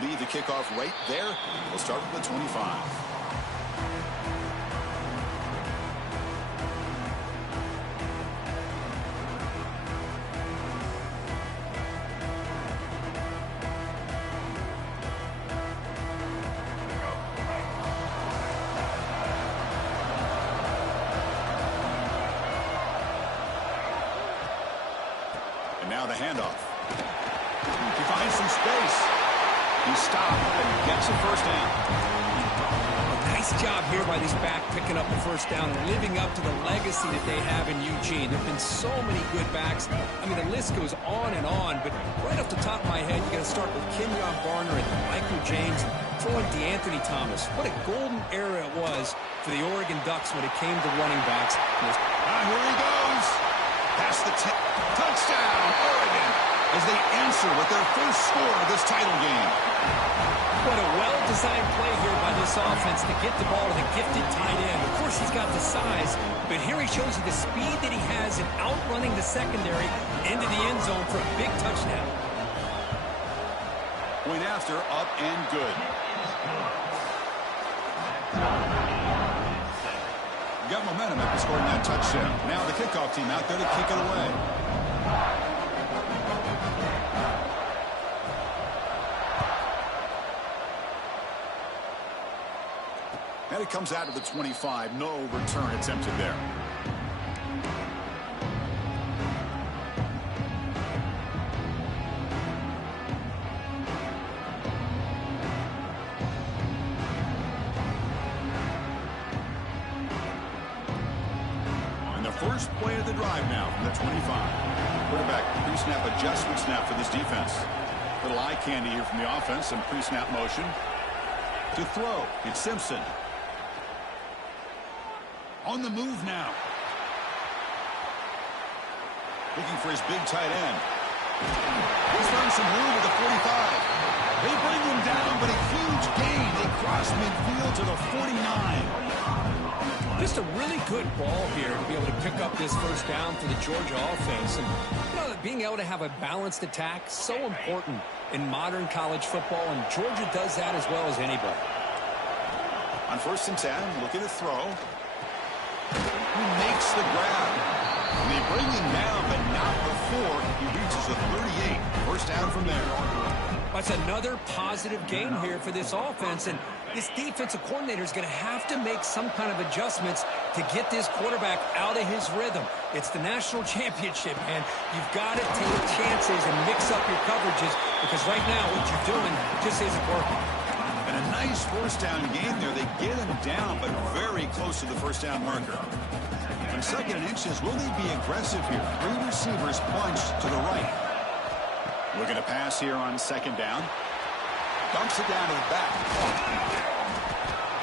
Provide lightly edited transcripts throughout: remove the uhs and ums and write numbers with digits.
he'll lead the kickoff right there. We'll start with the 25. And now the handoff. He finds some space. He stopped and gets a first down. Nice job here by this back picking up the first down and living up to the legacy that they have in Eugene. There have been so many good backs. I mean, the list goes on and on, but right off the top of my head, you got to start with Kenyon Barner and Michael James, throwing DeAnthony Thomas. What a golden era it was for the Oregon Ducks when it came to running backs. Here he goes. Past the touchdown, Oregon, as they answer with their first score of this title game. What a well-designed play here by this offense to get the ball to the gifted tight end. Of course, he's got the size, but here he shows you the speed that he has in outrunning the secondary into the end zone for a big touchdown. Point after, up and good. Got momentum after scoring that touchdown. Now the kickoff team out there to kick it away. And it comes out to the 25. No return attempted there. First play of the drive now from the 25. Quarterback pre-snap adjustment snap for this defense. Little eye candy here from the offense. Some pre-snap motion. To throw. It's Simpson. On the move now. Looking for his big tight end. He's found some room at the 45. They bring him down, but a huge gain. They cross midfield to the 49. Just a really good ball here to be able to pick up this first down for the Georgia offense. And you know, being able to have a balanced attack, so important in modern college football, and Georgia does that as well as anybody. On 1st and 10, looking to throw. He makes the grab. And they bring him down, but not before he reaches the 38. First down from there. That's another positive gain here for this offense, and this defensive coordinator is going to have to make some kind of adjustments to get this quarterback out of his rhythm. It's the national championship, man. You've got to take chances and mix up your coverages, because right now what you're doing just isn't working. And a nice first down game there. They get him down, but very close to the first down marker. On 2nd and inches, will they be aggressive here? 3 receivers bunched to the right. Looking to pass here on 2nd down. Dumps it down to the back.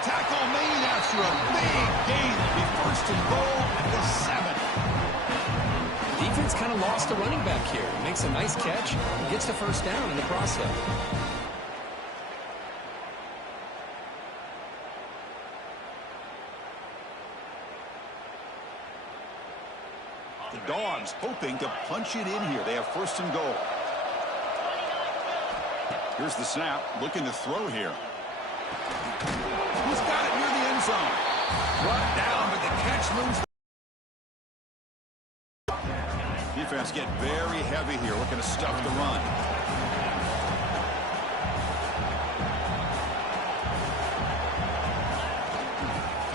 Tackle made after a big gain. It'll be 1st and goal at the 7. Defense kind of lost the running back here. Makes a nice catch and gets the first down in the process. The Dogs hoping to punch it in here. They have 1st and goal. Here's the snap, looking to throw here. He's got it near the end zone. Brought down, but the catch moves. Defense get very heavy here, looking to stuff the run.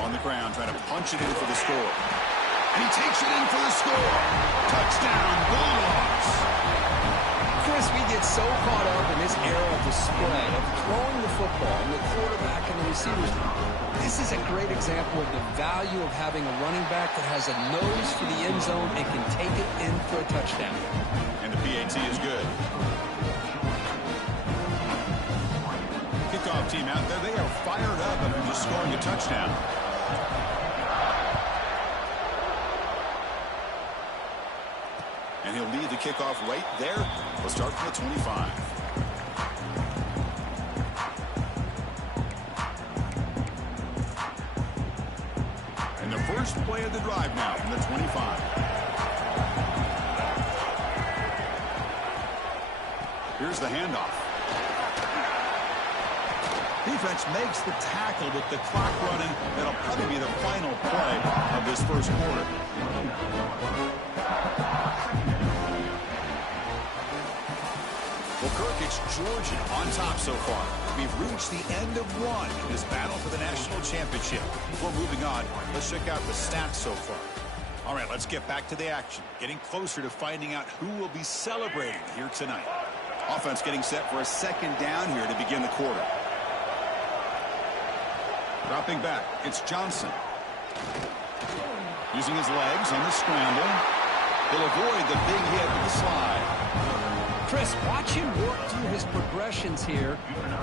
On the ground, trying to punch it in for the score. And he takes it in for the score. Touchdown, Bulldogs. Chris, we get so caught up in this era of the spread, of throwing the football, and the quarterback and the receivers. This is a great example of the value of having a running back that has a nose for the end zone and can take it in for a touchdown. And the PAT is good. Kickoff team out there, they are fired up after just scoring a touchdown. And he'll lead the kickoff right there. We'll start from the 25. And the first play of the drive now from the 25. Here's the handoff. defense makes the tackle with the clock running. That'll probably be the final play of this first quarter. Well, Kirk, it's Georgia on top so far. We've reached the end of one in this battle for the national championship. Before moving on, let's check out the stats so far. All right, let's get back to the action. Getting closer to finding out who will be celebrating here tonight. Offense getting set for a second down here to begin the quarter. Dropping back, it's Johnson. Using his legs on the scramble. He'll avoid the big hit with the slide. Chris, watch him work through his progressions here.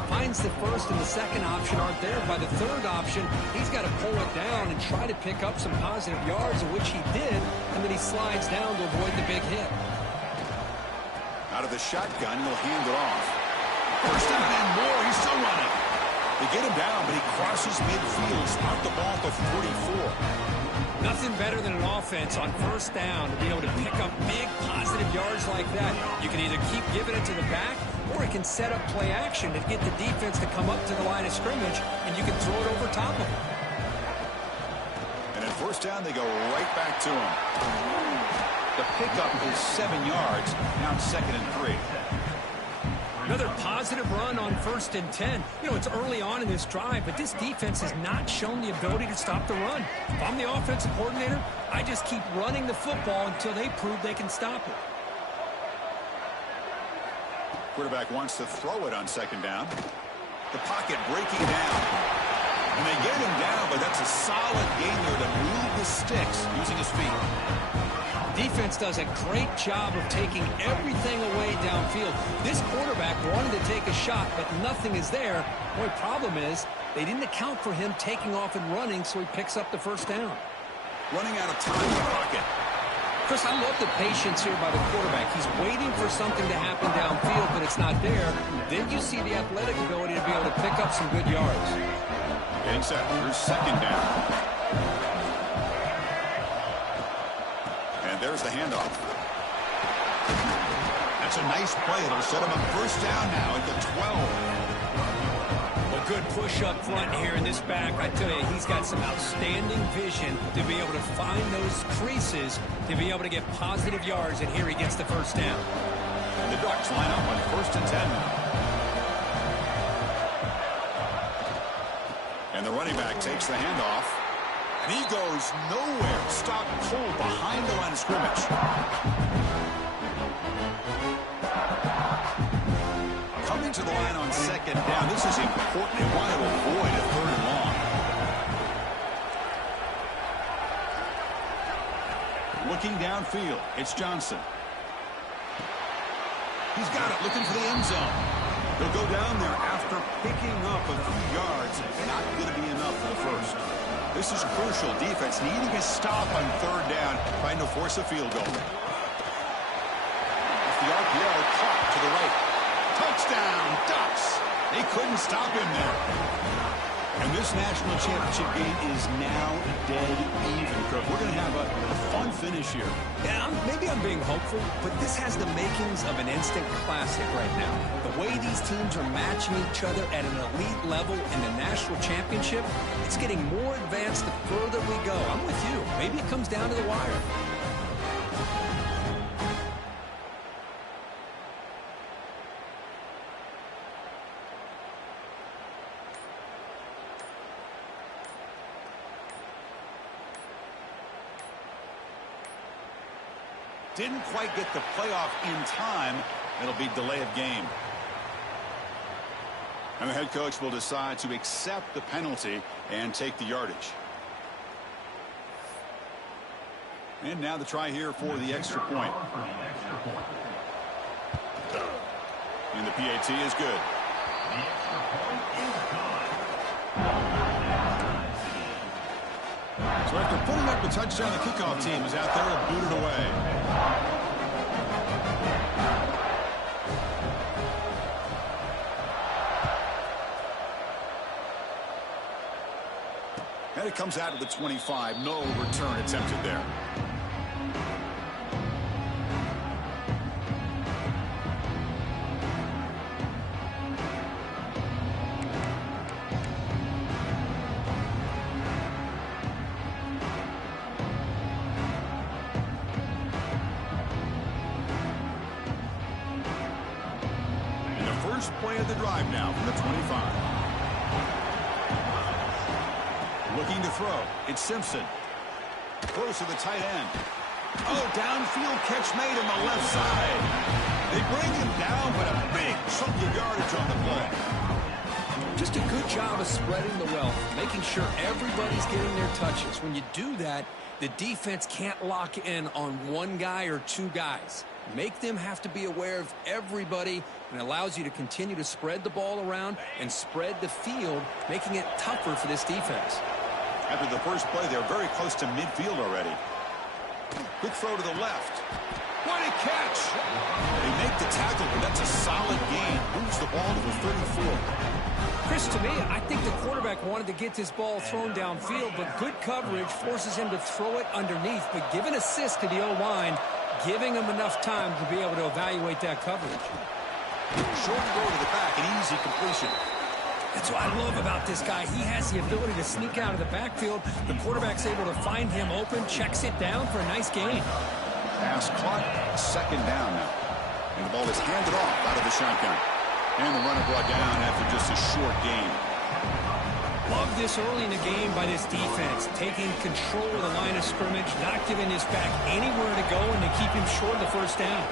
Finds the first and the second option aren't there. By the third option, he's got to pull it down and try to pick up some positive yards, of which he did, and then he slides down to avoid the big hit. Out of the shotgun, he'll hand it off. First and 10 more, he's still running. They get him down, but he crosses midfield, spot the ball to 44. Nothing better than an offense on first down to be able to pick up big positive yards like that. You can either keep giving it to the back, or it can set up play action to get the defense to come up to the line of scrimmage, and you can throw it over top of them. And at first down, they go right back to him. The pickup is 7 yards. Now it's 2nd and 3. Another positive run on 1st and 10. You know, it's early on in this drive, but this defense has not shown the ability to stop the run. If I'm the offensive coordinator, I just keep running the football until they prove they can stop it. Quarterback wants to throw it on 2nd down. The pocket breaking down. And they get him down, but that's a solid gain there to move the sticks using his feet. Defense does a great job of taking everything away downfield. This quarterback wanted to take a shot, but nothing is there. The only problem is they didn't account for him taking off and running, so he picks up the first down. Running out of time in the pocket. Chris, I love the patience here by the quarterback. He's waiting for something to happen downfield, but it's not there. Then you see the athletic ability to be able to pick up some good yards. Getting set for 2nd down. There's the handoff. That's a nice play. It'll set him up first down now at the 12. A good push up front here in this back. I tell you, he's got some outstanding vision to be able to find those creases, to be able to get positive yards, and here he gets the first down. And the Ducks line up on 1st and 10 now. And the running back takes the handoff. And he goes nowhere. Stop cold behind the line of scrimmage. Coming to the line on 2nd down. This is important. They want to avoid a 3rd and long. Looking downfield. It's Johnson. He's got it. Looking for the end zone. He'll go down there after picking up a few yards. Not going to be enough for the first. This is crucial. Defense needing a stop on 3rd down, trying to force a field goal. Off the RPO, caught to the right. Touchdown, Ducks. They couldn't stop him there. And this national championship game is now dead even, Kirk. We're going to have a fun finish here. Yeah, maybe I'm being hopeful, but this has the makings of an instant classic right now. The way these teams are matching each other at an elite level in the national championship, it's getting more advanced the further we go. I'm with you. Maybe it comes down to the wire. Didn't quite get the playoff in time. It'll be delay of game. And the head coach will decide to accept the penalty and take the yardage. And now the try here for the extra point. And the PAT is good. So after putting up the touchdown, the kickoff team is out there to boot it away. And it comes out of the 25. No return attempted there. first play of the drive now from the 25. Looking to throw. It's Simpson. Close to the tight end. Oh, downfield catch made on the left side. They bring him down, but a big chunk of yardage on the play. Just a good job of spreading the wealth, making sure everybody's getting their touches. When you do that, the defense can't lock in on one guy or two guys. Make them have to be aware of everybody, and allows you to continue to spread the ball around and spread the field, making it tougher for this defense. After the first play, they're very close to midfield already. Quick throw to the left. What a catch! They make the tackle, but that's a solid gain. Moves the ball to the 34. Chris, to me, I think the quarterback wanted to get this ball thrown downfield, but good coverage forces him to throw it underneath. But give an assist to the O-line, giving him enough time to be able to evaluate that coverage. Short throw to the back, an easy completion. That's what I love about this guy. He has the ability to sneak out of the backfield. The quarterback's able to find him open, checks it down for a nice gain. Pass clock, second down now. And the ball is handed off out of the shotgun. And the runner brought down after just a short gain. Love this early in the game by this defense, taking control of the line of scrimmage, not giving this back anywhere to go, and to keep him short of the first down.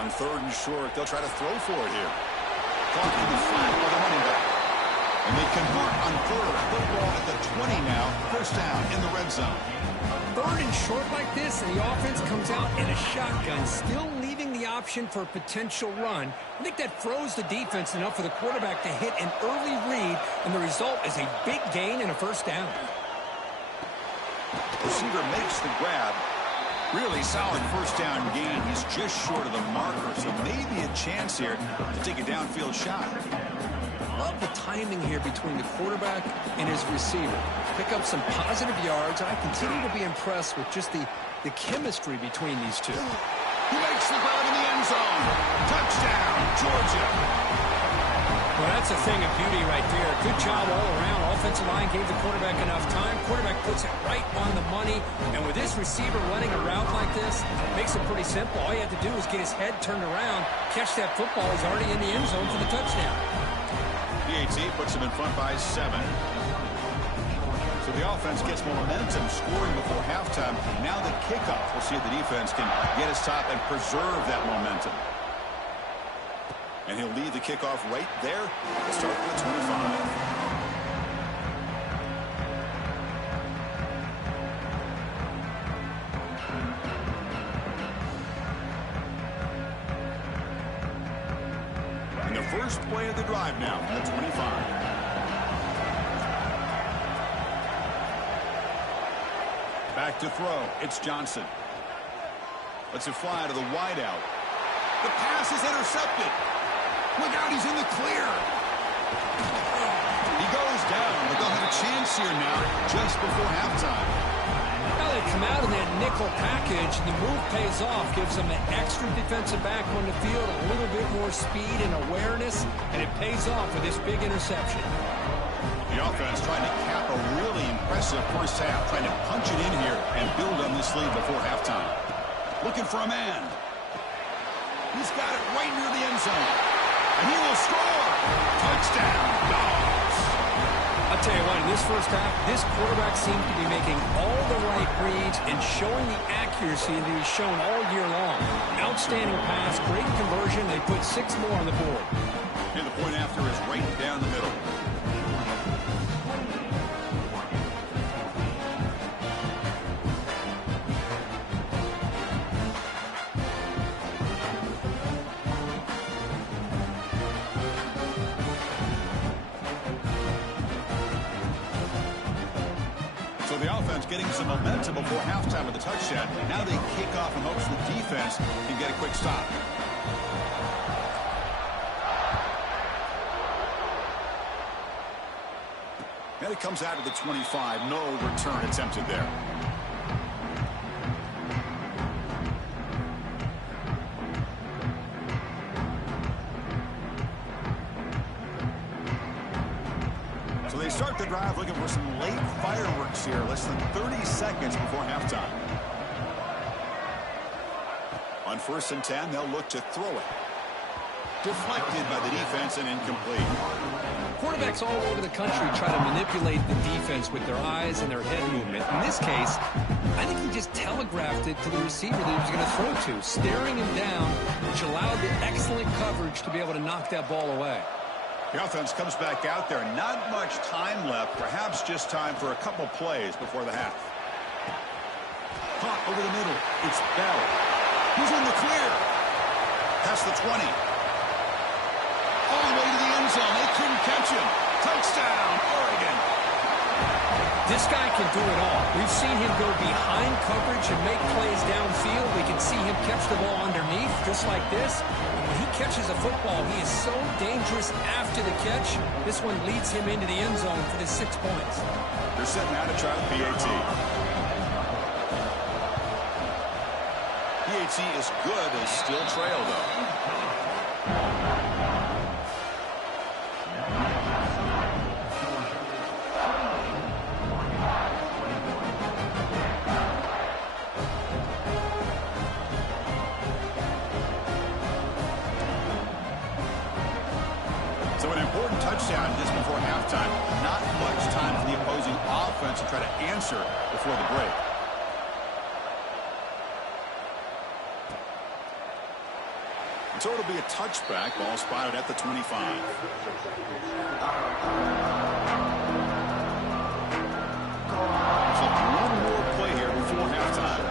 On third and short, they'll try to throw for it here. Clock to the flat by the running back. And they convert on third. Football at the 20 now. First down in the red zone. Third and short like this, and the offense comes out in a shotgun, still leaving the option for a potential run. I think that throws the defense enough for the quarterback to hit an early read, and the result is a big gain and a first down. Receiver makes the grab. Really solid first down gain. He's just short of the marker, so maybe a chance here to take a downfield shot. Love the timing here between the quarterback and his receiver. Pick up some positive yards. I continue to be impressed with just the chemistry between these two. He makes the grab in the end zone. Touchdown, Georgia. Well, that's a thing of beauty right there. Good job all around. Offensive line gave the quarterback enough time. Quarterback puts it right on the money. And with this receiver running a route like this, it makes it pretty simple. All you have to do is get his head turned around, catch that football. He's already in the end zone for the touchdown. PAT puts him in front by 7. So the offense gets more momentum, scoring before halftime. Now the kickoff. We'll see if the defense can get his top and preserve that momentum. And he'll lead the kickoff right there. We'll start with the 25. And the first play of the drive now from the 25. Back to throw. It's Johnson. Lets it fly to the wideout. The pass is intercepted. Look out, he's in the clear. He goes down, but they'll have a chance here now just before halftime. Now they come out in that nickel package, and the move pays off, gives them an extra defensive back on the field, a little bit more speed and awareness, and it pays off with this big interception. The offense trying to cap a really impressive first half, trying to punch it in here and build on this lead before halftime. Looking for a man. He's got it right near the end zone. And he will score. Touchdown, Dogs. I'll tell you what, in this first half, this quarterback seemed to be making all the right reads and showing the accuracy that he's shown all year long. Outstanding pass, great conversion. They put 6 more on the board. And the point after is right down the middle. So the offense getting some momentum before halftime with the touchdown. Now they kick off in hopes the defense can get a quick stop. And it comes out of the 25. No return attempted there. So they start the drive looking for some late fireworks here. Less than 30 seconds before halftime. On 1st and 10, they'll look to throw it. Deflected by the defense and incomplete. Quarterbacks all over the country try to manipulate the defense with their eyes and their head movement. In this case, I think he just telegraphed it to the receiver that he was going to throw to, staring him down, which allowed the excellent coverage to be able to knock that ball away. The offense comes back out there. Not much time left. Perhaps just time for a couple plays before the half. Caught over the middle. It's Bell. He's in the clear. Past the 20. All the way to the end zone. They couldn't catch him. Touchdown, Oregon. This guy can do it all. We've seen him go behind coverage and make plays downfield. We can see him catch the ball underneath, just like this. And when he catches a football, he is so dangerous after the catch. This one leads him into the end zone for the 6 points. They're setting out to try the PAT. PAT is good as still trail, though. So an important touchdown just before halftime. Not much time for the opposing offense to try to answer before the break. So it'll be a touchback. Ball spotted at the 25. So one more play here before halftime.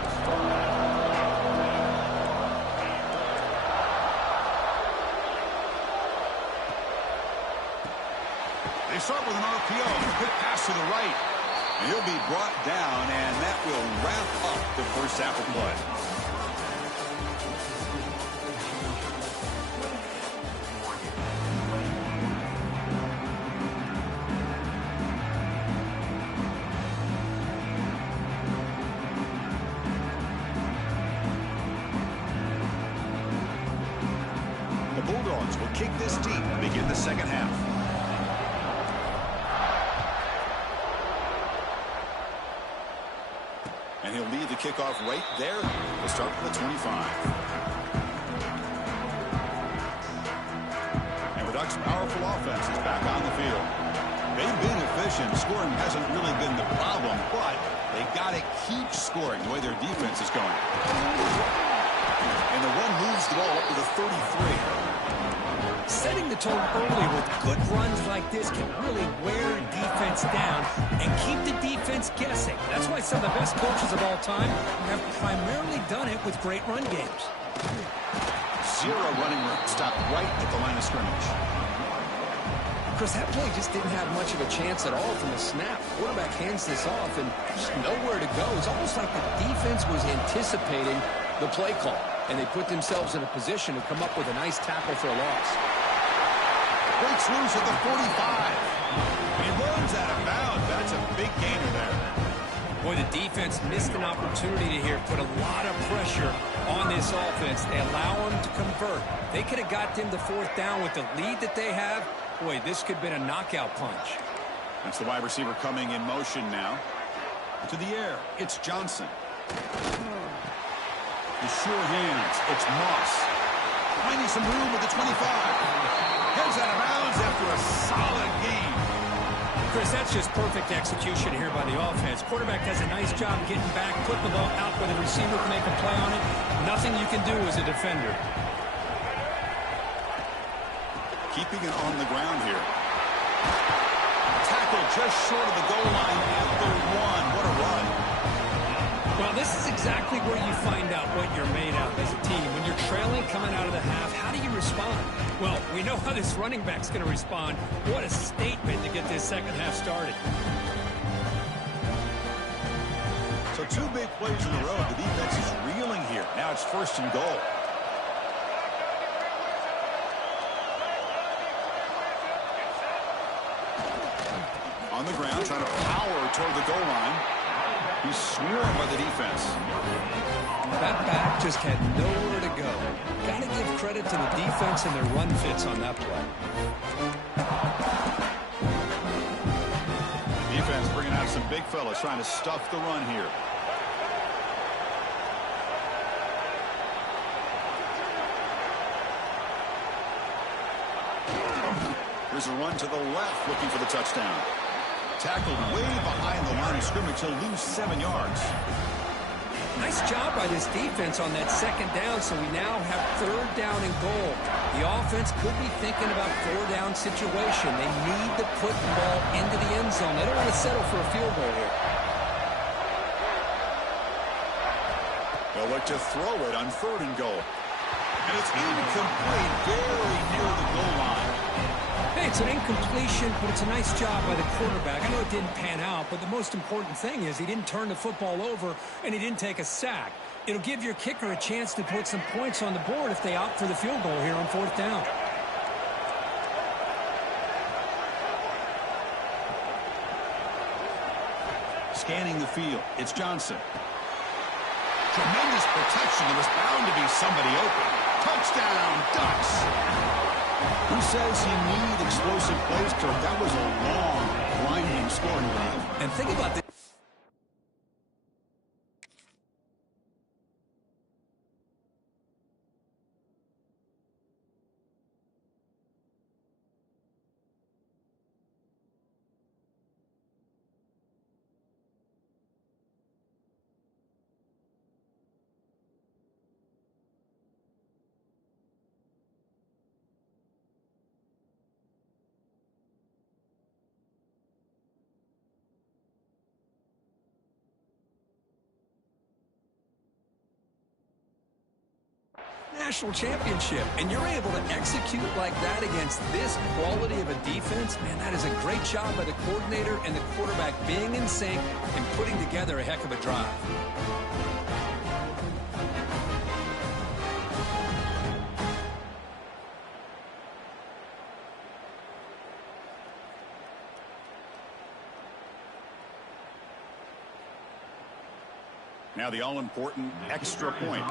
They start with an RPO. Quick pass to the right. And he'll be brought down, and that will wrap up the first half of play. The Bulldogs will kick this deep to begin the second half. And he'll lead the kickoff right there. We'll start from the 25. And the Ducks' powerful offense is back on the field. They've been efficient. Scoring hasn't really been the problem, but they got to keep scoring the way their defense is going. And the run moves the ball up to the 33. Setting the tone early with good runs like this can really wear defense down and keep the defense guessing. That's why some of the best coaches of all time have primarily done it with great run games. Zero running room. Stopped right at the line of scrimmage. Chris, that play just didn't have much of a chance at all from the snap. Quarterback hands this off and just nowhere to go. It's almost like the defense was anticipating the play call, and they put themselves in a position to come up with a nice tackle for a loss. Breaks loose at the 45. And he runs out of bounds. That's a big gainer there. Boy, the defense missed an opportunity to here put a lot of pressure on this offense. They allow them to convert. They could have got them the fourth down with the lead that they have. Boy, this could have been a knockout punch. That's the wide receiver coming in motion now. To the air, it's Johnson. The sure hands, it's Moss. Finding some room at the 25. Heads out of bounds after a solid game. Chris, that's just perfect execution here by the offense. Quarterback does a nice job getting back, putting the ball out where the receiver can make a play on it. Nothing you can do as a defender. Keeping it on the ground here. Tackle just short of the goal line at the 1. What a run. Well, this is exactly where you find out what you're made of as a team. When you're trailing coming out of the half, how do you respond? Well, we know how this running back's going to respond. What a statement to get this second half started. So 2 big plays in a row. The defense is reeling here. Now it's first and goal. On the ground, trying to power toward the goal line. He's swarmed by the defense. That back just had nowhere to go. Got to give credit to the defense and their run fits on that play. Defense bringing out some big fellas trying to stuff the run here. Here's a run to the left looking for the touchdown. Tackled way behind the line of scrimmage. He'll lose 7 yards. Nice job by this defense on that second down, so we now have 3rd down and goal. The offense could be thinking about 4-down situation. They need to put the ball into the end zone. They don't want to settle for a field goal here. They'll look to throw it on 3rd and goal. And it's incomplete, very near the goal line. Hey, it's an incompletion, but it's a nice job by the quarterback. I know it didn't pan out, but the most important thing is he didn't turn the football over and he didn't take a sack. It'll give your kicker a chance to put some points on the board if they opt for the field goal here on 4th down. Scanning the field, it's Johnson. Tremendous protection. There was bound to be somebody open. Touchdown, Ducks! Who says you need explosive plays, Kirk? That was a long, grinding scoring drive. And think about this. National championship, and you're able to execute like that against this quality of a defense, man, that is a great job by the coordinator and the quarterback being in sync and putting together a heck of a drive. Now the all-important extra point.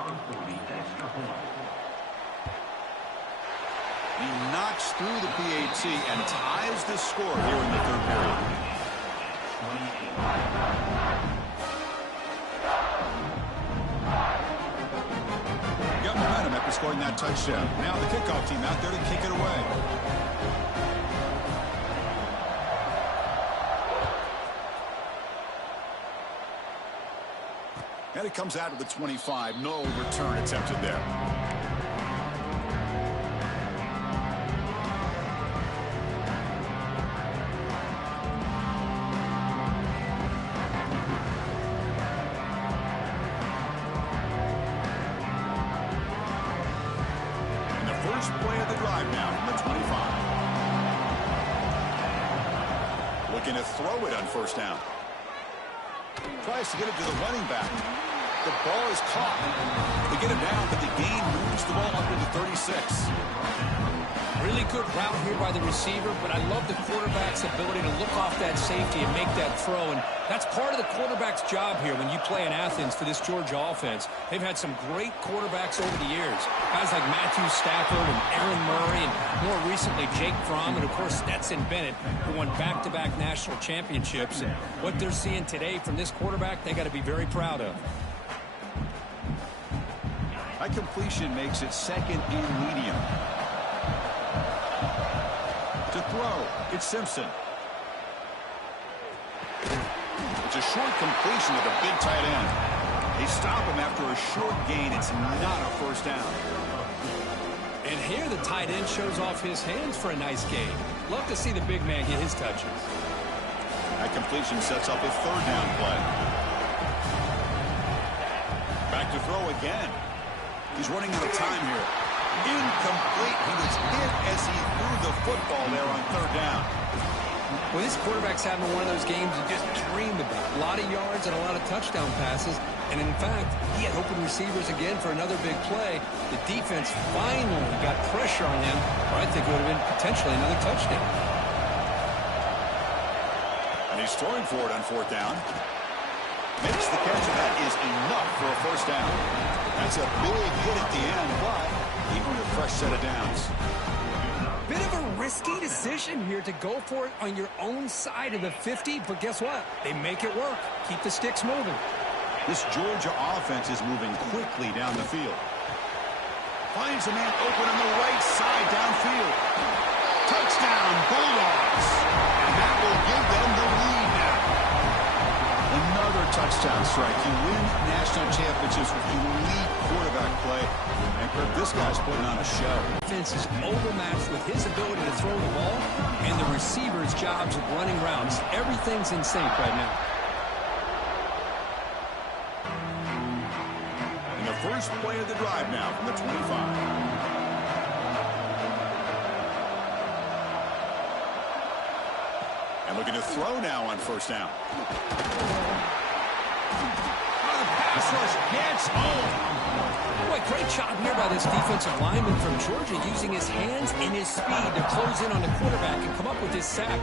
He knocks through the PAT and ties the score here in the 3rd period. Got momentum after scoring that touchdown. Now the kickoff team out there to kick it away. And it comes out of the 25. No return attempted there. And the first play of the drive now from the 25. Looking to throw it on 1st down. Tries to get it to the running back. The ball is caught. They get it down, but the gain moves the ball up into 36. Really good route here by the receiver, but I love the quarterback's ability to look off that safety and make that throw. And that's part of the quarterback's job here when you play in Athens for this Georgia offense. They've had some great quarterbacks over the years. Guys like Matthew Stafford and Aaron Murray, and more recently Jake Fromm, and of course Stetson Bennett, who won back-to-back national championships. And what they're seeing today from this quarterback, they got to be very proud of. High completion makes it 2nd and medium. To throw, it's Simpson. It's a short completion to the big tight end. They stop him after a short gain. It's not a 1st down. And here the tight end shows off his hands for a nice gain. Love to see the big man get his touches. That completion sets up a 3rd down play. Back to throw again. He's running out of time here. Incomplete. He was hit as he threw the football there on 3rd down. Well, this quarterback's having one of those games you just dreamed about. A lot of yards and a lot of touchdown passes. And in fact, he had open receivers again for another big play. The defense finally got pressure on him, or I think it would have been potentially another touchdown. And he's throwing for it on 4th down. Makes the catch, and that is enough for a 1st down. That's a big hit at the end, but he earned a fresh set of downs. Bit of a risky decision here to go for it on your own side of the 50, but guess what? They make it work. Keep the sticks moving. This Georgia offense is moving quickly down the field. Finds a man open on the right side downfield. Touchdown, Bulldogs. And that will give them the lead now. Another touchdown strike. You win national championships with elite quarterback play. And Kirk, this guy's putting on a show. Defense is overmatched with his ability to throw the ball and the receiver's jobs of running routes. Everything's in sync right now. And the first play of the drive now from the 25. And looking to throw now on first down. The pass rush gets home. Boy, great job here by this defensive lineman from Georgia using his hands and his speed to close in on the quarterback and come up with this sack.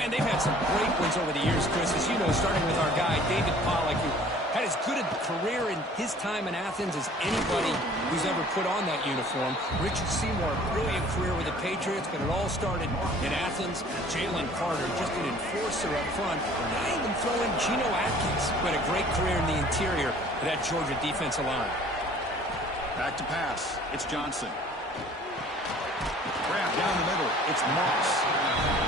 And they've had some great ones over the years, Chris, as you know, starting with our guy, David Pollack, who had as good a career in his time in Athens as anybody who's ever put on that uniform. Richard Seymour, brilliant career with the Patriots, but it all started in Athens. Jalen Carter, just an enforcer up front. Not even throwing Geno Atkins, but a great career in the interior of that Georgia defensive line. Back to pass. It's Johnson. Grab down the middle. It's Moss.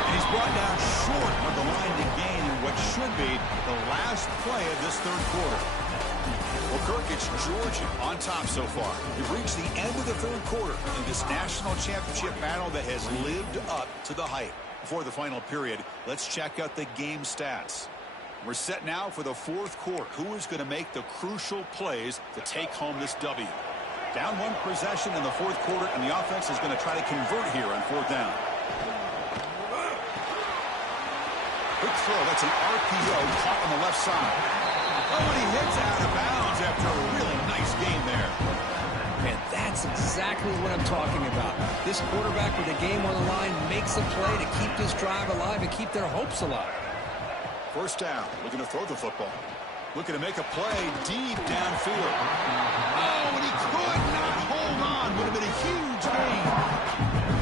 And he's brought down short of the line to gain in what should be the last play of this third quarter. Well, Kirk, it's Georgia on top so far. We've reached the end of the third quarter in this national championship battle that has lived up to the hype. Before the final period, let's check out the game stats. We're set now for the fourth quarter. Who is going to make the crucial plays to take home this W? Down one possession in the fourth quarter, and the offense is going to try to convert here on fourth down. Quick throw. That's an RPO caught on the left side. Oh, and he hits out of bounds after a really nice game there. And that's exactly what I'm talking about. This quarterback with the game on the line makes a play to keep this drive alive and keep their hopes alive. First down. Looking to throw the football. Looking to make a play deep downfield. Oh, and he could not hold on. Would have been a huge gain.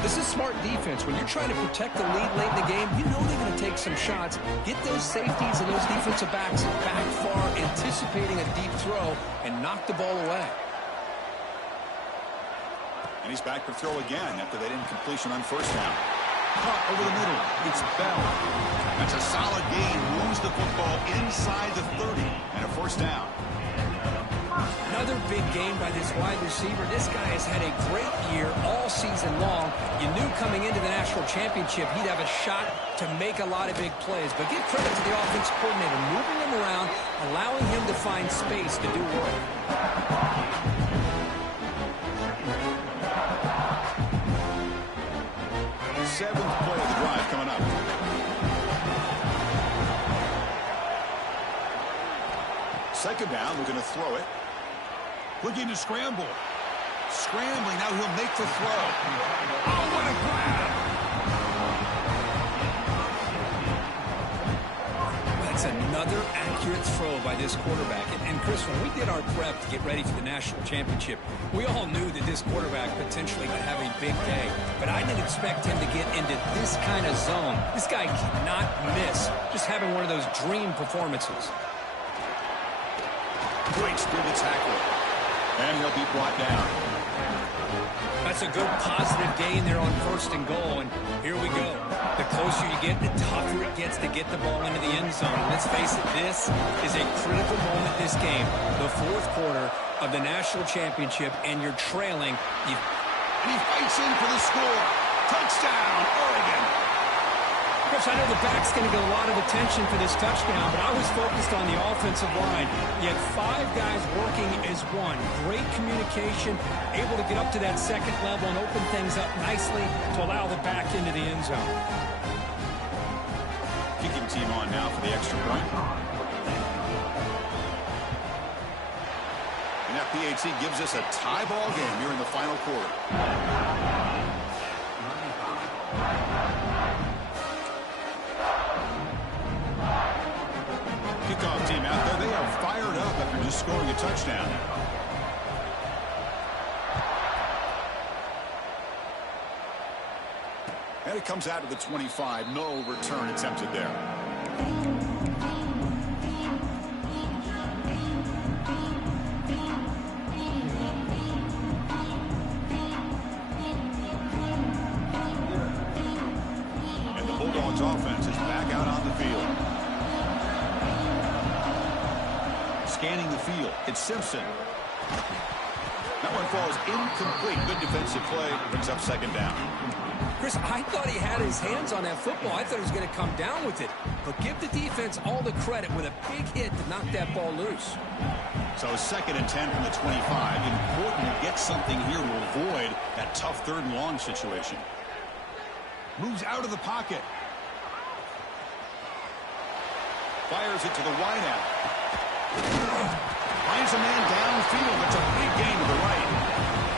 This is smart defense. When you're trying to protect the lead late in the game, you know they're going to take some shots. Get those safeties and those defensive backs back far, anticipating a deep throw, and knock the ball away. And he's back for throw again after that incompletion on first down. Caught over the middle. It's Bell. That's a solid gain. Moves the football inside the 30. And a first down. Another big game by this wide receiver. This guy has had a great year all season long. You knew coming into the national championship he'd have a shot to make a lot of big plays. But give credit to the offensive coordinator, moving him around, allowing him to find space to do work. Seventh play of the drive coming up. Second down, looking to throw it. Looking to scramble. Scrambling, now he'll make the throw. Oh, what a grab! That's another accurate throw by this quarterback. And Chris, when we did our prep to get ready for the national championship, we all knew that this quarterback potentially would have a big day. But I didn't expect him to get into this kind of zone. This guy cannot miss. Just having one of those dream performances. Great spirited tackle. And he'll be brought down. That's a good positive gain there on first and goal. And here we go. The closer you get, the tougher it gets to get the ball into the end zone. And let's face it, this is a critical moment in this game. The fourth quarter of the national championship, and you're trailing. And he fights in for the score. Touchdown, Oregon. Chris, I know the back's going to get a lot of attention for this touchdown, but I was focused on the offensive line. You had five guys working as one. Great communication, able to get up to that second level and open things up nicely to allow the back into the end zone. Kicking team on now for the extra point. And that PAT gives us a tie ball game here in the final quarter. Kickoff team out there. They are fired up after just scoring a touchdown. And it comes out to the 25. No return attempted there. field. It's Simpson. That one falls incomplete. Good defensive play. Brings up second down. Chris, I thought he had his hands on that football. I thought he was going to come down with it. But give the defense all the credit with a big hit to knock that ball loose. So 2nd and 10 from the 25. Important to get something here to avoid that tough 3rd and long situation. Moves out of the pocket. Fires it to the wideout. Finds a man downfield. It's a big gain to the right.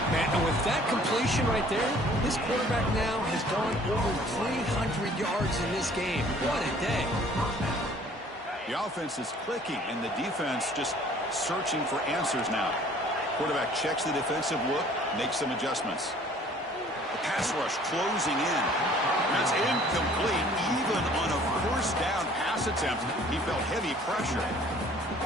Man, and with that completion right there, this quarterback now has gone over 300 yards in this game. What a day. The offense is clicking, and the defense just searching for answers now. Quarterback checks the defensive look, makes some adjustments. The pass rush closing in. That's incomplete. Even on a 1st down pass attempt, he felt heavy pressure.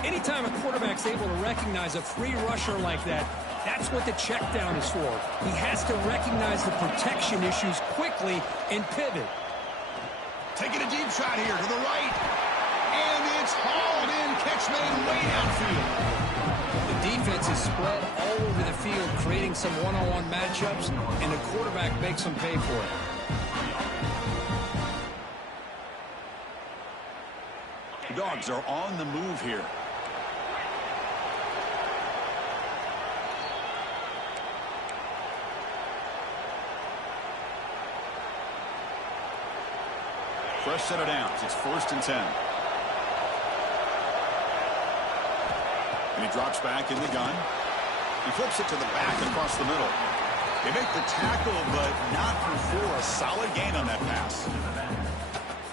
Anytime a quarterback's able to recognize a free rusher like that, that's what the check down is for. He has to recognize the protection issues quickly and pivot. Taking a deep shot here to the right. And it's hauled in. Catch made way downfield. The defense is spread all over the field, creating some one-on-one matchups, and the quarterback makes them pay for it. The Dogs are on the move here. Fresh set of downs. It's 1st and 10. And he drops back in the gun. He flips it to the back across the middle. They make the tackle, but not before a solid gain on that pass.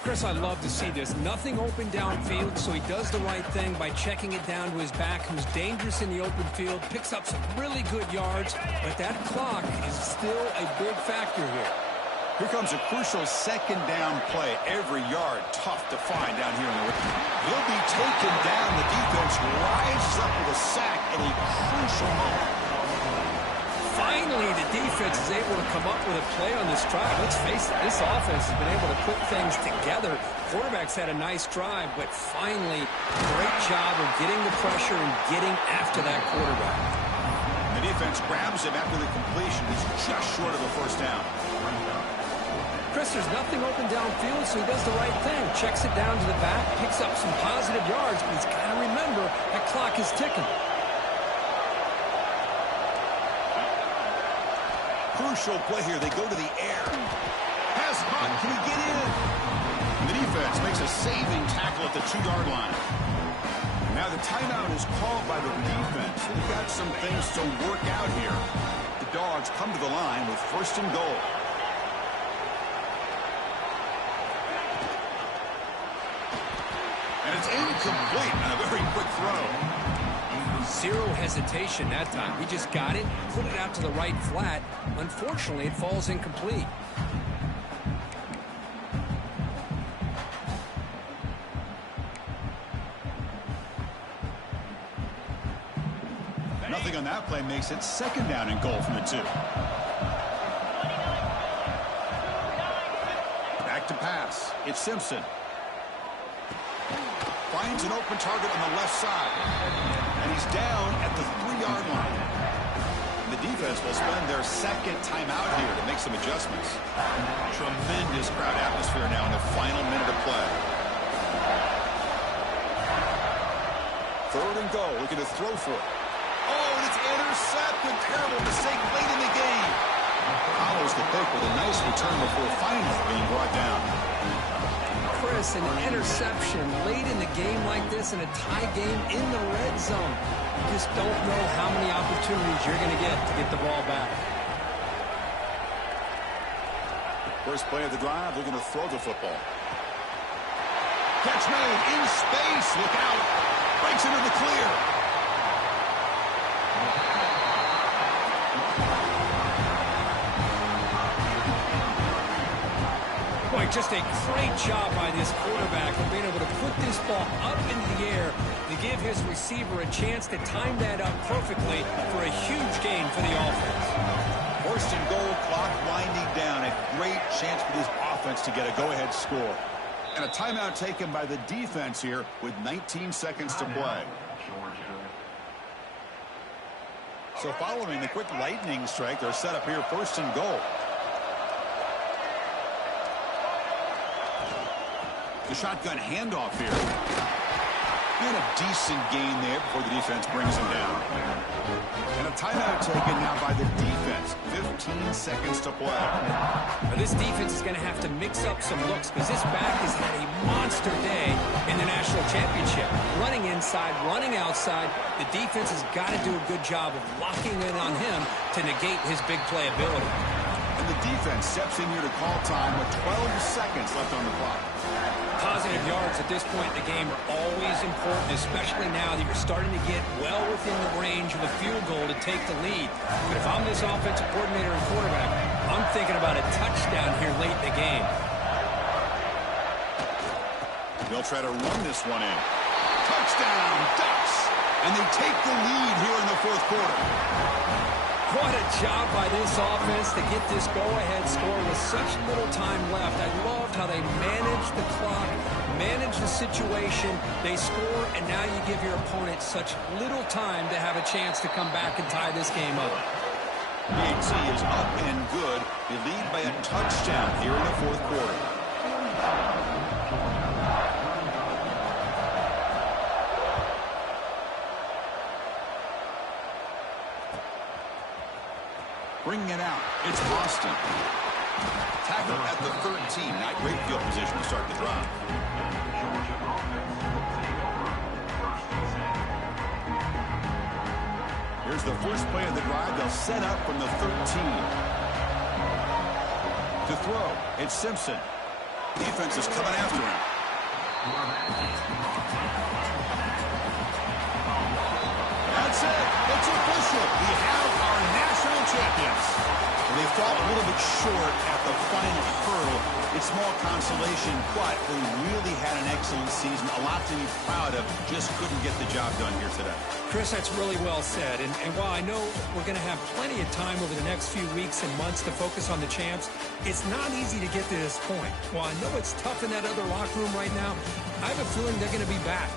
Chris, I love to see this. Nothing open downfield, so he does the right thing by checking it down to his back, who's dangerous in the open field, picks up some really good yards, but that clock is still a big factor here. Here comes a crucial 2nd down play. Every yard tough to find down here in the ring. He'll be taken down. The defense rises up with a sack at a crucial moment. Finally, the defense is able to come up with a play on this drive. Let's face it, this offense has been able to put things together. Quarterback's had a nice drive, but finally, great job of getting the pressure and getting after that quarterback. The defense grabs him after the completion. He's just short of a 1st down. Chris, there's nothing open downfield, so he does the right thing. Checks it down to the back, picks up some positive yards, but he's got to remember that clock is ticking. Crucial play here. They go to the air. Pass caught. Can he get in? And the defense makes a saving tackle at the 2-yard line. Now the timeout is called by the defense. They've got some things to work out here. The Dogs come to the line with 1st and goal. And it's incomplete on a very quick throw. Zero hesitation that time. He just got it, put it out to the right flat. Unfortunately, it falls incomplete. Nothing on that play makes it 2nd down and goal from the 2. Back to pass. It's Simpson. Finds an open target on the left side. And he's down at the 3-yard line. And the defense will spend their 2nd timeout here to make some adjustments. Tremendous crowd atmosphere now in the final minute of play. 3rd and goal, looking to throw for it. Oh, and it's intercepted. Terrible mistake late in the game. Follows the pick with a nice return before finally being brought down. Chris, an interception late in the game like this in a tie game in the red zone. You just don't know how many opportunities you're going to get the ball back. First play of the drive, looking to throw the football. Catch made in space. Look out. Breaks into the clear. Boy, just a great job by this quarterback of being able to put this ball up into the air to give his receiver a chance to time that up perfectly for a huge gain for the offense. 1st and goal, clock winding down. A great chance for this offense to get a go-ahead score. And a timeout taken by the defense here with 19 seconds to play. So following the quick lightning strike, they're set up here 1st and goal. The shotgun handoff here. And a decent gain there before the defense brings him down. And a timeout taken now by the defense. 15 seconds to play. Now this defense is going to have to mix up some looks because this back has had a monster day in the national championship. Running inside, running outside. The defense has got to do a good job of locking in on him to negate his big play ability. And the defense steps in here to call time with 12 seconds left on the clock. Positive yards at this point in the game are always important, especially now that you're starting to get well within the range of a field goal to take the lead. But if I'm this offensive coordinator and quarterback, I'm thinking about a touchdown here late in the game. They'll try to run this one in. Touchdown, Ducks! And they take the lead here in the 4th quarter. What a job by this offense to get this go-ahead score with such little time left. I loved how they managed the clock, managed the situation. They score, and now you give your opponent such little time to have a chance to come back and tie this game up. BT is up and good. They lead by a touchdown here in the 4th quarter. Bringing it out. It's Boston. Tackle at the 13. Not great field position to start the drive. Here's the first play of the drive. They'll set up from the 13. To throw, it's Simpson. Defense is coming after him. That's it. It's official. We have our national champions. They fall a little bit short at the final hurdle. It's small consolation, but they really had an excellent season. A lot to be proud of. Just couldn't get the job done here today. Chris, that's really well said. And while I know we're going to have plenty of time over the next few weeks and months to focus on the champs, it's not easy to get to this point. While I know it's tough in that other locker room right now, I have a feeling they're going to be back.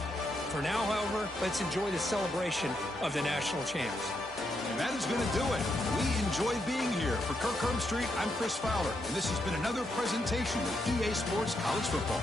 For now, however, let's enjoy the celebration of the national champs. And that is going to do it. We enjoy being here. For Kirk Herbstreit, I'm Chris Fowler, and this has been another presentation of EA Sports College Football.